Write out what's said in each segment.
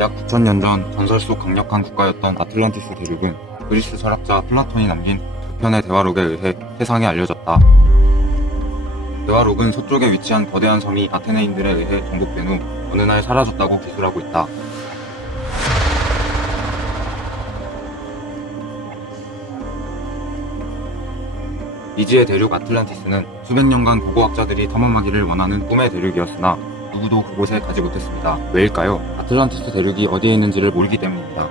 약 9,000년 전 전설 속 강력한 국가였던 아틀란티스 대륙은 그리스 철학자 플라톤이 남긴 두 편의 대화록에 의해 세상에 알려졌다. 대화록은 서쪽에 위치한 거대한 섬이 아테네인들에 의해 정복된 후 어느 날 사라졌다고 기술하고 있다. 미지의 대륙 아틀란티스는 수백 년간 고고학자들이 탐험하기를 원하는 꿈의 대륙이었으나 누구도 그곳에 가지 못했습니다. 왜일까요? 아틀란티스 대륙이 어디에 있는지를 모르기 때문입니다.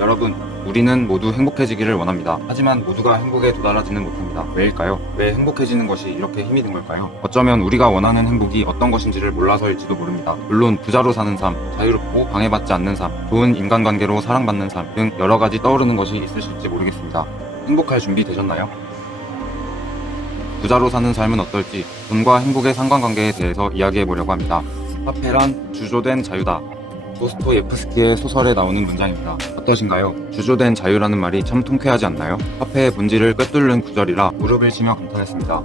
여러분, 우리는 모두 행복해지기를 원합니다. 하지만 모두가 행복에 도달하지는 못합니다. 왜일까요? 왜 행복해지는 것이 이렇게 힘이 든 걸까요? 어쩌면 우리가 원하는 행복이 어떤 것인지를 몰라서일지도 모릅니다. 물론 부자로 사는 삶, 자유롭고 방해받지 않는 삶, 좋은 인간관계로 사랑받는 삶 등 여러 가지 떠오르는 것이 있으실지 모르겠습니다. 행복할 준비 되셨나요? 부자로 사는 삶은 어떨지 돈과 행복의 상관관계에 대해서 이야기해보려고 합니다. 화폐란 주조된 자유다. 도스토예프스키의 소설에 나오는 문장입니다. 어떠신가요? 주조된 자유라는 말이 참 통쾌하지 않나요? 화폐의 본질을 꿰뚫는 구절이라 무릎을 치며 감탄했습니다.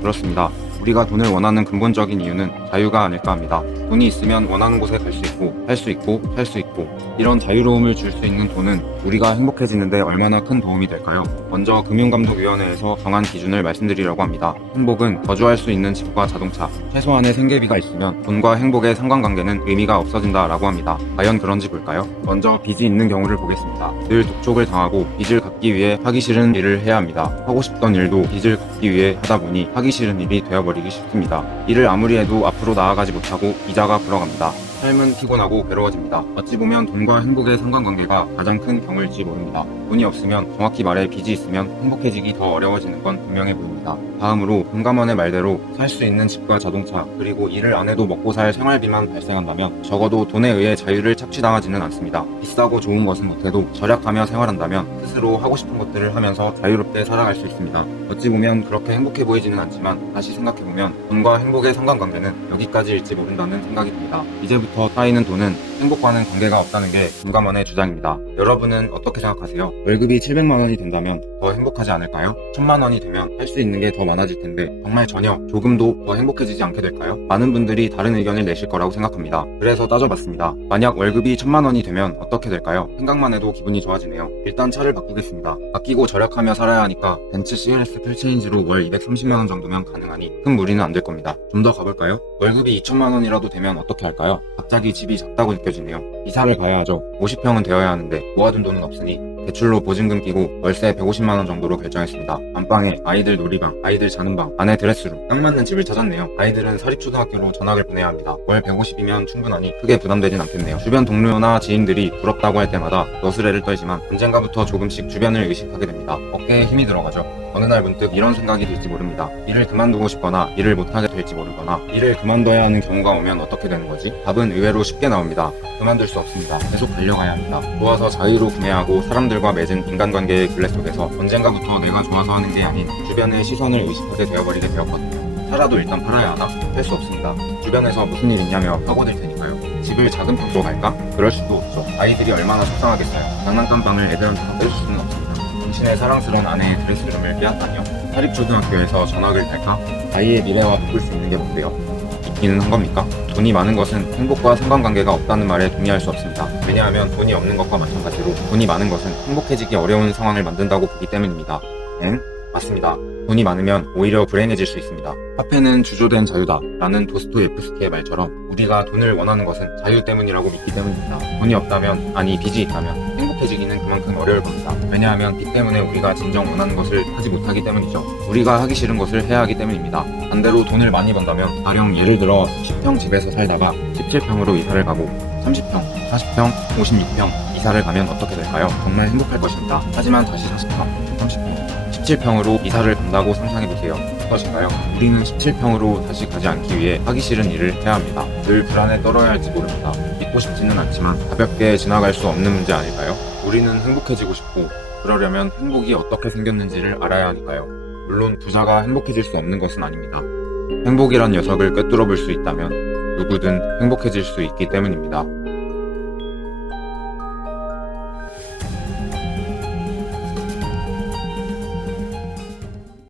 그렇습니다. 우리가 돈을 원하는 근본적인 이유는 자유가 아닐까 합니다. 돈이 있으면 원하는 곳에 갈 수 있고, 할 수 있고, 살 수 있고, 이런 자유로움을 줄 수 있는 돈은 우리가 행복해지는데 얼마나 큰 도움이 될까요? 먼저 금융감독위원회에서 정한 기준을 말씀드리려고 합니다. 행복은 거주할 수 있는 집과 자동차, 최소한의 생계비가 있으면 돈과 행복의 상관관계는 의미가 없어진다라고 합니다. 과연 그런지 볼까요? 먼저 빚이 있는 경우를 보겠습니다. 늘 독촉을 당하고 빚을 갚기 위해 하기 싫은 일을 해야 합니다. 하고 싶던 일도 빚을 갚기 위해 하다 보니 하기 싫은 일이 되어버리기 쉽습니다. 일을 아무리 해도 앞으로 나아가지 못하고 이자가 불어갑니다. 삶은 피곤하고 괴로워집니다. 어찌 보면 돈과 행복의 상관관계가 가장 큰 경우일지 모릅니다. 돈이 없으면, 정확히 말해 빚이 있으면 행복해지기 더 어려워지는 건 분명해 보입니다. 다음으로 금감원의 말대로 살 수 있는 집과 자동차, 그리고 일을 안 해도 먹고 살 생활비만 발생한다면 적어도 돈에 의해 자유를 착취당하지는 않습니다. 비싸고 좋은 것은 못해도 절약하며 생활한다면 스스로 하고 싶은 것들을 하면서 자유롭게 살아갈 수 있습니다. 어찌 보면 그렇게 행복해 보이지는 않지만 다시 생각해보면 돈과 행복의 상관관계는 여기까지일지 모른다는 생각이 듭니다. 이제부터 쌓이는 돈은 행복과는 관계가 없다는 게 금감원의 주장입니다. 여러분은 어떻게 생각하세요? 월급이 700만 원이 된다면 더 행복하지 않을까요? 1000만 원이 되면 할 수 있는 게 더 많아질 텐데 정말 전혀 조금도 더 행복해지지 않게 될까요? 많은 분들이 다른 의견을 내실 거라고 생각합니다. 그래서 따져봤습니다. 만약 월급이 1000만 원이 되면 어떻게 될까요? 생각만 해도 기분이 좋아지네요. 일단 차를 바꾸겠습니다. 아끼고 절약하며 살아야 하니까 벤츠 CLS 풀체인지로 월 230만 원 정도면 가능하니 큰 무리는 안 될 겁니다. 좀 더 가볼까요? 월급이 2천만 원이라도 되면 어떻게 할까요? 갑자기 집이 작다고 느껴지네요. 이사를 가야 하죠. 50평은 되어야 하는데 모아둔 돈은 없으니 대출로 보증금 끼고 월세 150만 원 정도로 결정했습니다. 안방에 아이들 놀이방, 아이들 자는 방, 안에 드레스룸, 딱 맞는 집을 찾았네요. 아이들은 사립초등학교로 전학을 보내야 합니다. 월 150이면 충분하니 크게 부담되진 않겠네요. 주변 동료나 지인들이 부럽다고 할 때마다 너스레를 떨지만 언젠가부터 조금씩 주변을 의식하게 됩니다. 어깨에 힘이 들어가죠. 어느 날 문득 이런 생각이 들지 모릅니다. 일을 그만두고 싶거나 일을 못하게 될지 모르거나 일을 그만둬야 하는 경우가 오면 어떻게 되는 거지? 답은 의외로 쉽게 나옵니다. 그만둘 수 없습니다. 계속 달려가야 합니다. 좋아서 자유로 구매하고 사람들과 맺은 인간관계의 굴레 속에서 언젠가부터 내가 좋아서 하는 게 아닌 주변의 시선을 의식하게 되어버리게 되었거든요. 차라도 일단 팔아야 하나? 할 수 없습니다. 주변에서 무슨 일 있냐며 파고들 테니까요. 집을 작은 방으로 갈까? 그럴 수도 없죠. 아이들이 얼마나 속상하겠어요. 장난감 방을 애들한테 다 뺄 수는 없습니다. 당신의 사랑스러운 아내의 드레스룸을 빼앗다니요? 사립초등학교에서 전학을 갈까? 아이의 미래와 바꿀 수 있는 게 뭔데요? 있기는 한 겁니까? 돈이 많은 것은 행복과 상관관계가 없다는 말에 동의할 수 없습니다. 왜냐하면 돈이 없는 것과 마찬가지로 돈이 많은 것은 행복해지기 어려운 상황을 만든다고 보기 때문입니다. 맞습니다. 돈이 많으면 오히려 불행해질 수 있습니다. 화폐는 주조된 자유다 라는 도스토예프스키의 말처럼 우리가 돈을 원하는 것은 자유 때문이라고 믿기 때문입니다. 돈이 없다면, 아니 빚이 있다면 행복해지기는 그만큼 어려울 겁니다. 왜냐하면 빚 때문에 우리가 진정 원하는 것을 하지 못하기 때문이죠. 우리가 하기 싫은 것을 해야 하기 때문입니다. 반대로 돈을 많이 번다면 가령 예를 들어 10평 집에서 살다가 17평으로 이사를 가고 30평, 40평, 56평 이사를 가면 어떻게 될까요? 정말 행복할 것입니다. 하지만 다시 40평, 30평, 17평으로 이사를 간다고 상상해보세요. 어떠신가요? 우리는 17평으로 다시 가지 않기 위해 하기 싫은 일을 해야 합니다. 늘 불안에 떨어야 할지 모릅니다. 믿고 싶지는 않지만 가볍게 지나갈 수 없는 문제 아닐까요? 우리는 행복해지고 싶고 그러려면 행복이 어떻게 생겼는지를 알아야 하니까요. 물론 부자가 행복해질 수 없는 것은 아닙니다. 행복이란 녀석을 꿰뚫어 볼 수 있다면 누구든 행복해질 수 있기 때문입니다.